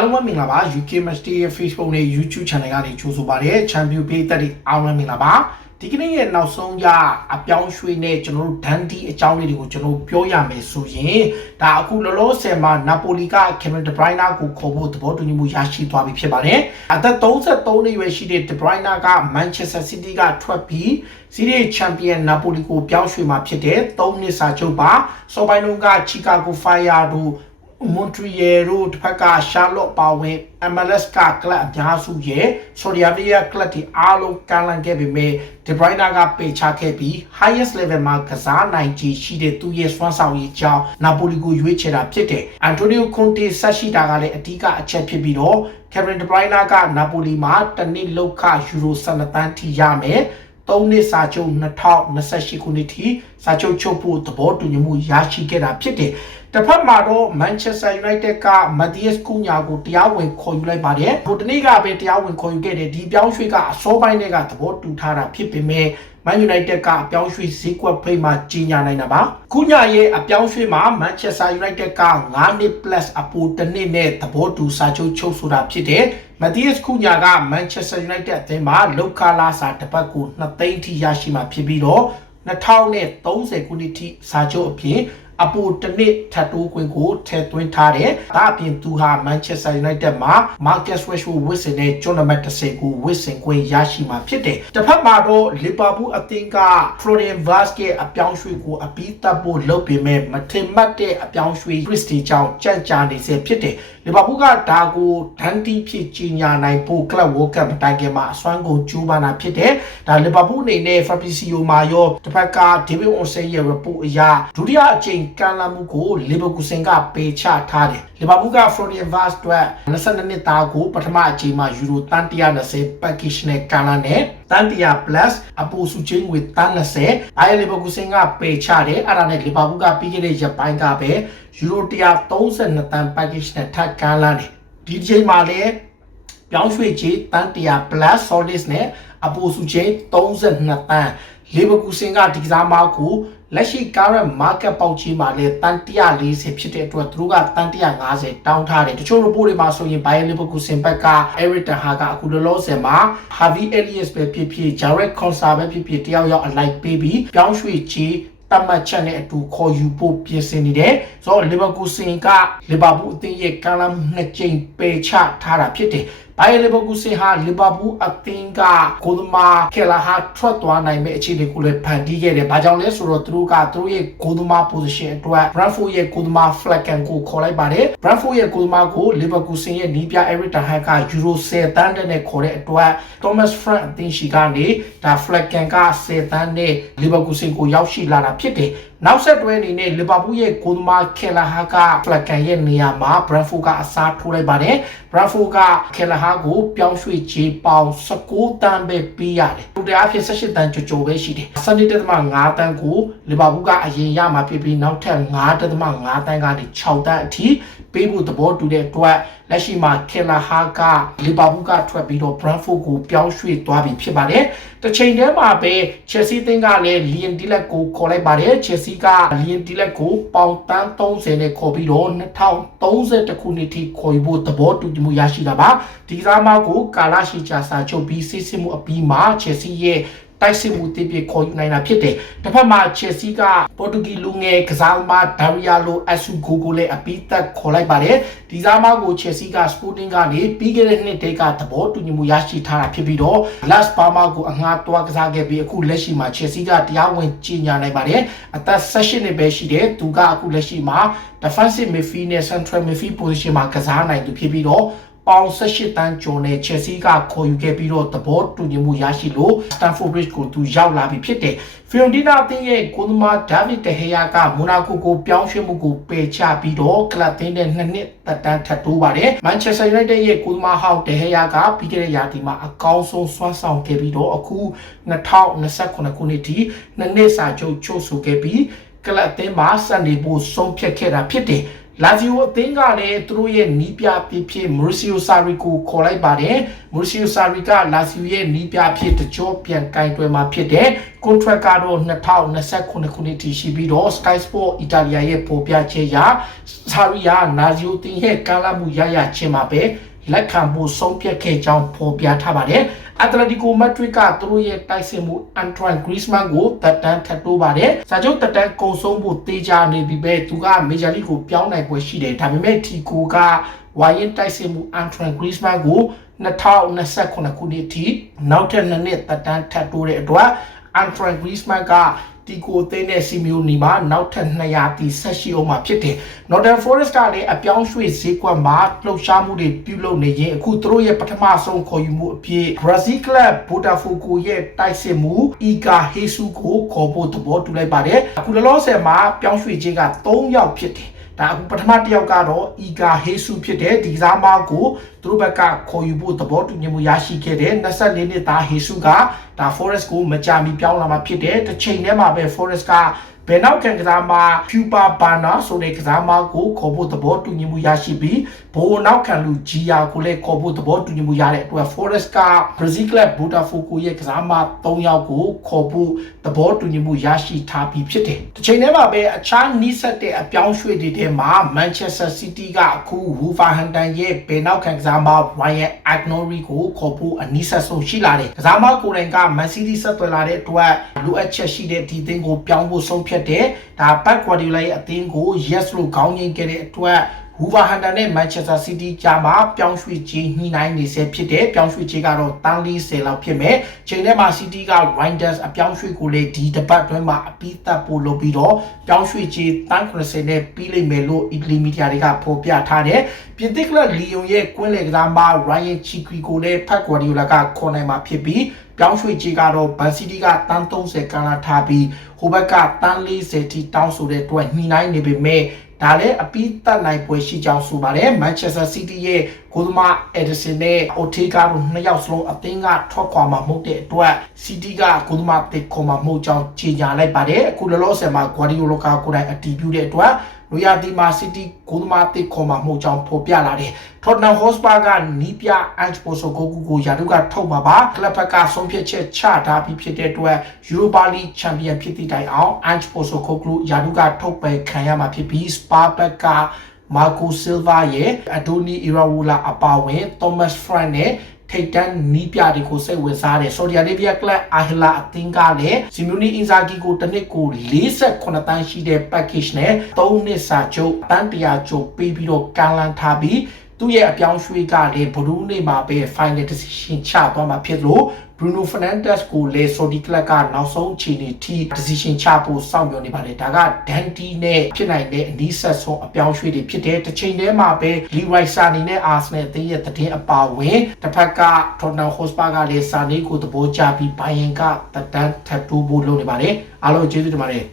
အားလုံးပဲမင်္ဂလာပါ UK Master ရဲ့ Facebook နဲ့ YouTube Channel ကနေကြိုဆိုပါရစေ Champion ပေးသက်တွေအားလုံးမင်္ဂလာပါဒီကနေ့ရဲ့နောက်ဆုံးရအပြောင်းရွှေ့နဲ့ကျွန်တော်တို့ဒန်ဒီအကြောင်းလေးတွေကိုကျွန်တော်ပြောရမယ်ဆိုရင်ဒါအခုလောလောဆယ်မှာနာပိုလီက Kevin De Bruyne ကိုခေါ်ဖို့သဘောတူညီမှုရရှိသွားပြီဖြစ်ပါတယ်အသက်33နှစ်ရွယ်ရှိတဲ့ De Bruyne က Manchester City ကထွက်ပြီးစီးရီးချန်ပီယံနာပိုလီကိုပြောင်းရွှေ့มาဖြစ်တဲ့3နှစ်စာချုပ်ပါစောပိုင်းလုံးက Chicago Fire တို့ မွန်ထရီယယ်တို့တစ်ဖက်ကရှာလော့ပါဝင် MLS ကကလပ်အများစုရဲ့ဆော်ဒီအာရေဗျကလပ်တီအားလုံးကန်လန်ခဲ့ပေမဲ့ဒီဘရိုင်းနာကပေချခဲ့ပြီး highest level မှာကစားနိုင်ခြေရှိတဲ့သူရဲ့စွမ်းဆောင်ရည်ကြောင့်နာပိုလီကိုရွေးချယ်တာဖြစ်တယ်။အန်တိုနီယိုကွန်တေဆက်ရှိတာကလည်းအဓိကအချက်ဖြစ်ပြီးတော့ Kevin De Bruyne ကနာပိုလီမှာတနည်းလောက်ခယူရို12တန်းထိရမယ်။ ၃နှစ်စာချုပ်2028ခုနှစ်ထိစာချုပ်ချုပ်ဖို့သဘောတူညီမှုရရှိခဲ့တာဖြစ်တယ်။တစ်ဖက်မှာတော့ Manchester United က Matthias Cunha ကိုတရားဝင်ခေါ်ယူလိုက်ပါတယ်။ဟိုတနေ့ကပဲတရားဝင်ခေါ်ယူခဲ့တယ်ဒီပြောင်းရွှေ့ကအစောပိုင်းတွေကသဘောတူထားတာဖြစ်ပေမဲ့ Man United ကအပြောင်းရွှေ့ဈေးကွက်ဖိတ်မှကြီးညာနိုင်တာပါ။ခုညရဲ့အပြောင်းရွှေ့မှာ Manchester United က9နှစ် plus အပိုတစ်နှစ်နဲ့သဘောတူစာချုပ်ချုပ်ဆိုတာဖြစ်တဲ့ Matthias Cunha က Manchester United အသင်းမှာလောက်ကာလာစာတစ်ပတ်ကို2သိန်းထိရရှိမှာဖြစ်ပြီးတော့2030ခုနှစ်ထိစာချုပ်အပြင် အပိုတစ်နှစ်ထပ်တိုးခွင့်ကိုထည့်သွင်းထားတယ်။ဒါအပြင်သူဟာ Manchester United မှာ Marcus Rashford ဝစ်စင်တဲ့ကျွန်းနံပါတ်10ကိုဝစ်စင်ခွင့်ရရှိမှာဖြစ်တယ်။တစ်ဖက်မှာတော့ Liverpool အသင်းက Florian Wirtz ရဲ့အပြောင်းရွှေ့ကိုအပြီးသတ်ဖို့လုပ်ပေမဲ့မထင်မှတ်တဲ့အပြောင်းရွှေ့ Christie ကြောင့်ကြန့်ကြာနေစေဖြစ်တယ်။လီဗာပူးကဒါကိုဒန်တီဖြစ်ကြီးညာနိုင်ဖို့ကလပ်ဝေါ်ကပ်မတိုင်ခင်မှာအစွမ်းကုန်ကျူးပန်းတာဖြစ်တယ်။ဒါလီဗာပူးအနေနဲ့ Fabrizio မာရောတစ်ဖက်က David Onsen ရဲ့ report အရဒုတိယအကြိမ်ကန်လာမှုကိုလီဗာပူးစင်ကပေချထားတယ်။လီဗာပူးက Florian Wirtz အတွက်22နှစ်သားကိုပထမအကြိမ်မှာယူရိုတန်120 package နဲ့ကန်လာနဲ့တန်100 plus အပူစုချင်းငွေတန်20အဲလီဗာပူးစင်ကပေချတယ်အဲ့ဒါနဲ့လီဗာပူးကပြီးခဲ့တဲ့ရက်ပိုင်းကပဲယူရို132တန် package နဲ့ထပ်ကန်လာတယ်ဒီချိန်မှာလည်းပြောင်းရွှေ့ခြင်းတန်100 plus solid နဲ့အပူစုချင်း32တန်လီဗာပူးစင်ကဒီကစားမကို လက်ရှိ current market ပေါက်ချီမှာလည်းတန်140ဖြစ်တဲ့အတွက်သူတို့ကတန်150တောင်းထားတယ်တချို့ report တွေမှာဆိုရင် Bayer Leverkusen ဘက်က Eric Ten Hag ကအခုလောလောဆယ်မှာ Harvey Elliott ပဲဖြစ်ဖြစ် Jared Konsa ပဲဖြစ်ဖြစ်တယောက်ယောက်အလိုက်ပေးပြီးပြောင်းရွှေ့ချီတတ်မှတ်ချက်နဲ့အတူခေါ်ယူဖို့ပြင်ဆင်နေတယ်ဆိုတော့လီဗာပူးစင်ကလီဗာပူးအသင်းရဲ့ကမ်းလှမ်းမှုနှစ်ကြိမ်ပယ်ချထားတာဖြစ်တယ် ဘိုင်လီဗာပူးစင်ဟာလီဗာပူးအသင်းကကိုဒမာကေလာဟာထွက်သွားနိုင်မဲ့အခြေအနေကိုလည်းဖန်တီးခဲ့တယ်။ဘာကြောင့်လဲဆိုတော့သူတို့ကသူတို့ရဲ့ကိုဒမာ position အတွက် Brentford ရဲ့ကိုဒမာ Flacken ကိုခေါ်လိုက်ပါတယ်။ Brentford ရဲ့ကိုဒမာကိုလီဗာပူးစင်ရဲ့နီးပြ Eric Ten Hag ကယူရို10တန်းနဲ့ခေါ်တဲ့အတွက် Thomas Frank အသင်းရှိကနေဒါ Flacken က10တန်းနဲ့လီဗာပူးစင်ကိုရောက်ရှိလာတာဖြစ်တယ်။ နောက်ဆက်တွဲအနေနဲ့လီဗာပူးရဲ့ကိုဒမာကေလာဟာက Flacken ရဲ့နေရာမှာ Brentford ကအစားထိုးလိုက်ပါတယ်။ Brentford ကကေလာဟာကိုပြောင်းရွှေ့ခြေပေါင်19တန်းပဲပေးရတယ်။တူတဲ့အဖြစ်18တန်းကြိုကြိုပဲရှိတယ်။17.5တန်းကိုလီဗာပူးကအရင်ရမှာဖြစ်ပြီးနောက်ထပ်9.5တန်းကနေ6တန်းအထိ ပေးဖို့သဘောတူတဲ့အတွက်လက်ရှိမှာကေလာဟာကလီဗာပူးကထွက်ပြီးတော့ Brentford ကိုပြောင်းရွှေ့သွားပြီဖြစ်ပါတယ်။တစ်ချိန်တည်းမှာပဲ Chelsea အသင်းကလည်း Liam Delap ကိုခေါ်လိုက်ပါတယ်။ Chelsea က Liam Delap ကိုပေါင်တန်း30နဲ့ခေါ်ပြီးတော့2030ခုနှစ်ထိခေါ်ယူဖို့သဘောတူညီမှုရရှိတာပါ။ဒီကစားမကိုကာလာရှိချာစာချုပ်ပြီးစစ်စစ်မှုအပြီးမှာ Chelsea ရဲ့ တိုက်စစ်မှုတိပြခေါ်ယူနိုင်တာဖြစ်တယ်။တစ်ဖက်မှာ Chelsea ကပေါ်တူဂီလူငယ်ကစားသမားဒါရီယာလိုအဆူဂိုကိုလည်းအပိသက်ခေါ်လိုက်ပါတယ်။ဒီစားမကို Chelsea က Sporting ကနေပြီးခဲ့တဲ့နှစ်တည်းကသဘောတူညီမှုရရှိထားတာဖြစ်ပြီးတော့ Las Palmas ကိုအငှားတွားကစားခဲ့ပြီးအခုလက်ရှိမှာ Chelsea ကတရားဝင်ကြီးညာနိုင်ပါတယ်။အသက်16နှစ်ပဲရှိတယ်။သူကအခုလက်ရှိမှာ defensive midfield နဲ့ central midfield position မှာကစားနိုင်သူဖြစ်ပြီးတော့ ပေါင်18တန်းကျော်နဲ့ Chelsea ကခေါ်ယူခဲ့ပြီးတော့သဘောတူညီမှုရရှိလို့ Stamford Bridge ကိုသူရောက်လာပြီဖြစ်တယ်။ Fiorentina အသင်းရဲ့ကိုသမား David De Gea ကမိုနာကိုကိုပြောင်းရွှေ့မှုကိုပယ်ချပြီးတော့ကလပ်သင်းနဲ့နှစ်နှစ်သက်တမ်းထပ်တိုးပါတယ်။ Manchester United ရဲ့ကိုသမားဟောက် De Gea ကပြီးခဲ့တဲ့ရာသီမှာအကောင်းဆုံးစွမ်းဆောင်ခဲ့ပြီးတော့အခု2029ခုနှစ်ထိနှစ်နှစ်စာချုပ်ချုပ်ဆိုခဲ့ပြီးကလပ်အသင်းမှာစံနေဖို့ဆုံးဖြတ်ခဲ့တာဖြစ်တယ်။ လာဇီယိုအသင်းကလည်းသူတို့ရဲ့နီးပြဖြစ်ဖြစ်မရစီယိုဆာရီကိုခေါ်လိုက်ပါတယ်မရစီယိုဆာရီကလာဇီယိုရဲ့နီးပြဖြစ်တကြောပြန်ကင်တွယ်မှာဖြစ်တဲ့ contract ကတော့2029ခုနှစ်ထိရှိပြီးတော့ Sky Sport Italia ရဲ့ပေါ်ပြချက်အရဆာရီယာနာဇီယိုတင်ရဲ့ကာလာမှုရရချင်းမှာပဲ လက်ခံဖို့ဆုံးဖြတ်ခဲ့ကြောင်းဖော်ပြထားပါတယ်အတလက်တီကိုမက်ဒရစ်ကသူတို့ရဲ့တိုက်စစ်မှုအန်ထရန်ဂရစ်မန်ကိုတက်တန်းထပ်တိုးပါတယ်။စာချုပ်တက်တန်းကုံဆုံးဖို့တေးကြနေပြီပဲသူကမေဂျာလိကိုပြောင်းနိုင်ပွဲရှိတယ်။ဒါပေမဲ့တီကိုကဝါရင်တိုက်စစ်မှုအန်ထရန်ဂရစ်မန်ကို2029ခုနှစ်ထိနောက်ထပ်နှစ်နှစ်တက်တန်းထပ်တိုးတဲ့အတွက် အန်ထရန်ဂရစ်မန်ကတီကိုသိန်းတဲ့စီမီယိုနီမှာနောက်ထပ်200တီဆက်ရှိအောင်မှာဖြစ်တယ်။ Northern Forest ကလည်းအပြောင်းရွှေ့ဈေးကွက်မှာလှုပ်ရှားမှုတွေပြုလုပ်နေရင်အခုသူတို့ရဲ့ပထမဆုံးခေါ်ယူမှုအဖြစ် Brazil Club Botafogo ရဲ့တိုက်စစ်မှု Ica Jesus ကိုခေါ်ဖို့သဘောတူလိုက်ပါတယ်။အခုလောလောဆယ်မှာပြောင်းရွှေ့ခြင်းက3ယောက်ဖြစ်တယ်။ ဒါအခုပထမတစ်ယောက်ကတော့ Iga Hesu ဖြစ်တဲ့ဒီကစားမကိုသူတို့ဘက်ကခေါ်ယူဖို့သဘောတူညီမှုရရှိခဲ့တဲ့24နှစ်သား Hesu ကဒါ Forest ကိုမကြာမီပြောင်းလာမှာဖြစ်တဲ့တစ်ချိန်တည်းမှာပဲ Forest က ဘယ်နောက်ခံကစားမ Cuba Bana ဆိုတဲ့ကစားမကိုခေါ်ဖို့သဘောတူညီမှုရရှိပြီးဘိုးနောက်ခံလူ Gia ကိုလည်းခေါ်ဖို့သဘောတူညီမှုရတဲ့အတွက် Forest က Brazil Club Botafogo ရဲ့ကစားမ3ယောက်ကိုခေါ်ဖို့သဘောတူညီမှုရရှိထားပြီးဖြစ်တယ်။တစ်ချိန်တည်းမှာပဲအခြားနီးစပ်တဲ့အပြောင်းရွှေ့တွေထဲမှာ Manchester City ကအခု Wolverhampton ရဲ့ဘယ်နောက်ခံကစားမ Ryan Agnori ကိုခေါ်ဖို့အနီးစပ်ဆုံးရှိလာတယ်။ကစားမကိုယ်တိုင်က Man City ဆက်သွယ်လာတဲ့အတွက်လိုအပ်ချက်ရှိတဲ့ဒီအသင်းကိုပြောင်းဖို့ဆုံးဖြတ်တယ်။ဒါ Pep Guardiola ရဲ့အသင်းကို yes လို့ခေါင်းငိမ့်ခဲ့တဲ့အတွက် Wolverhampton နဲ့ Manchester City ကြားမှာပြောင်းရွှေ့ခြင်းညှိနှိုင်းနေဆဲဖြစ်တယ်။ပြောင်းရွှေ့ခြင်းကတော့တန်း40လောက်ဖြစ်မယ်။ချိန်ထဲမှာ City က Rangers အပြောင်းရွှေ့ကိုလည်းဒီတစ်ပတ်အတွင်းမှာအပြီးသတ်ဖို့လုပ်ပြီးတော့ပြောင်းရွှေ့ခြင်းတန်း90နဲ့ပြီးလိမ့်မယ်လို့ Italy media တွေကဖော်ပြထားတယ်။ပြင်သစ်ကလပ်လီယုံရဲ့ကွင်းလေကစားမ Ryan Chikwi ကိုလည်း Pep Guardiola ကခေါ်နိုင်မှာဖြစ်ပြီး ပြောင်းရွှေ့ခြင်းကတော့ Man City ကတန်း30ကန်လာထားပြီးဟိုဘက်ကတန်း40ထိတောင်းဆိုတဲ့အတွက်ညှိနှိုင်းနေပေမဲ့ဒါလည်းအပိတတ်နိုင်ပွဲရှိကြောင်းဆိုပါတယ် Manchester City ရဲ့ ကိုသမား Edison နဲ့ Ortega တို့နှစ်ယောက်စလုံးအသင်းကထွက်ခွာမှာမဟုတ်တဲ့အတွက် City ကကိုသမားတစ်ခေါ်မှာမဟုတ်ကြောင်းကြေညာလိုက်ပါတယ်အခုလောလောဆယ်မှာ Guardiola ကကိုယ်တိုင်အတည်ပြုတဲ့အတွက်လူရတီမာ City ကိုသမားတစ်ခေါ်မှာမဟုတ်ကြောင်းဖော်ပြလာတယ် Tottenham Hotspur ကနီးပြ Ange Postecoglou ကိုယာဒုကထုတ်မှာပါကလပ်ဘက်ကဆုံးဖြတ်ချက်ချထားပြီးဖြစ်တဲ့အတွက် Europa League Champion ဖြစ်သည့်တိုင်အောင် Ange Postecoglou ယာဒုကထုတ်ပယ်ခံရမှာဖြစ်ပြီး Spa ဘက်က မာကိုဆီလ်ဗာရဲ့အဒိုနီအီရာဝူလာအပါဝင်သောမတ်ဖရန်နဲ့ထိတ်တန်းနီးပြတွေကိုစိတ်ဝင်စားတယ်ဆော်ဒီအာရေဗျကလပ်အာဟလာအသင်းကလည်းစီမီယိုနီအင်ဇာဂီကိုတစ်နှစ်ကို48တန်းရှိတဲ့ package နဲ့3နှစ်စာချုပ်တန်း100ချုပ်ပေးပြီးတော့ကန်လန်ထားပြီး သူ့ရဲ့အပြောင်းရွှေ့ကလည်းဘရူးနေ့မှာပဲ final decision ချသွားမှာဖြစ်လို့ Bruno Fernandes ကိုလည်း Saudi Club ကနောက်ဆုံးအချိန်ထိ decision ချဖို့စောင့်မျှော်နေပါတယ်ဒါက Dandy နဲ့ဖြစ်နိုင်တဲ့အနီးဆက်ဆုံးအပြောင်းရွှေ့တွေဖြစ်တဲ့တစ်ချိန်တည်းမှာပဲ Leroy Sané နဲ့ Arsenal အသင်းရဲ့တည်င်းအပါဝင်တစ်ဖက်က Tottenham Hotspur ကလည်း Sané ကိုသဘောကျပြီး Bayern ကတတန်းထပ်တိုးဖို့လုပ်နေပါတယ်အားလုံးကျေးဇူးတင်ပါတယ်